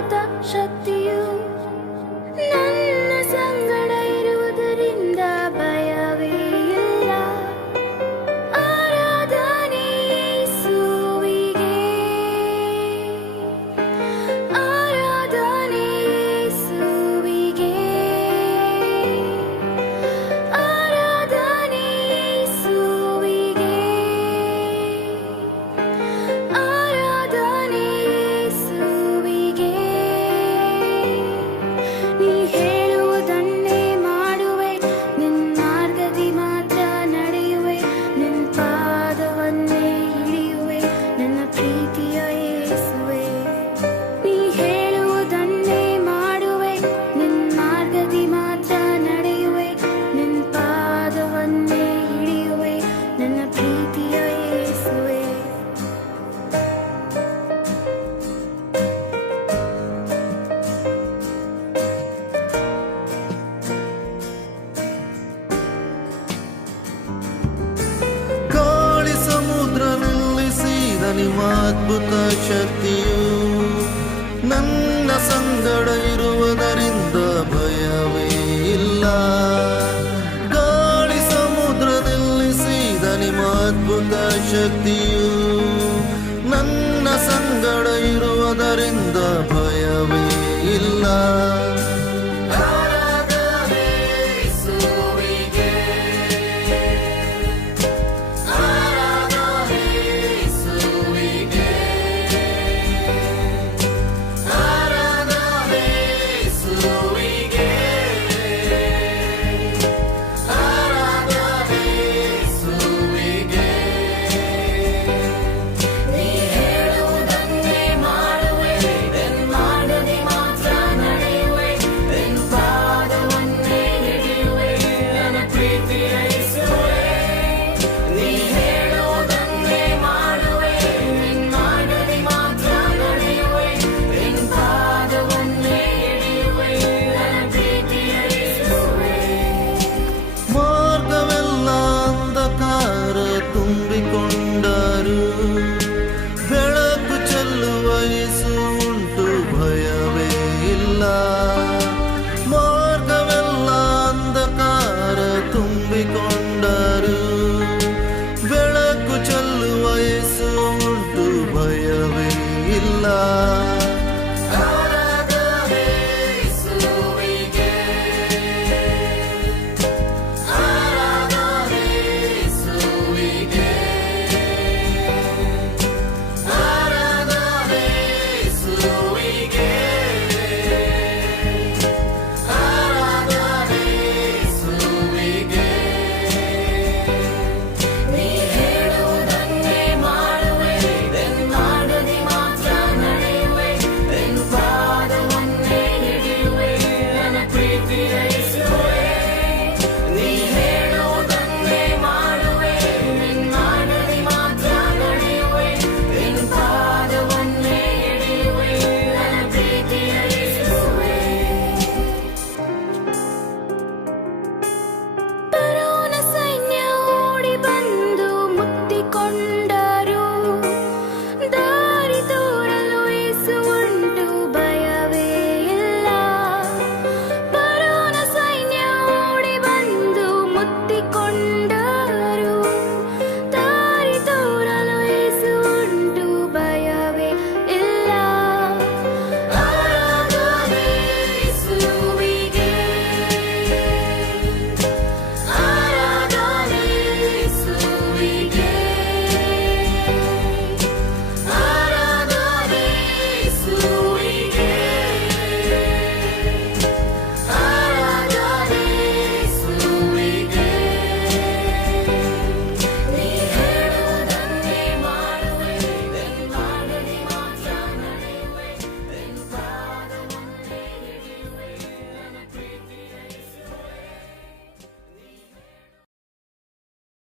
ಅದ್ಭುತ ಶಕ್ತಿಯು ಅದ್ಭುತ ಶಕ್ತಿಯು ನನ್ನ ಸಂಗಡ ಇರುವುದರಿಂದ ಭಯವೇ ಇಲ್ಲ. ಗಾಳಿ ಸಮುದ್ರದಲ್ಲಿ ಸೀದ ನಿಮ್ಮ ಅದ್ಭುತ ಶಕ್ತಿಯು ನನ್ನ ಸಂಗಡ ಇರುವುದರಿಂದ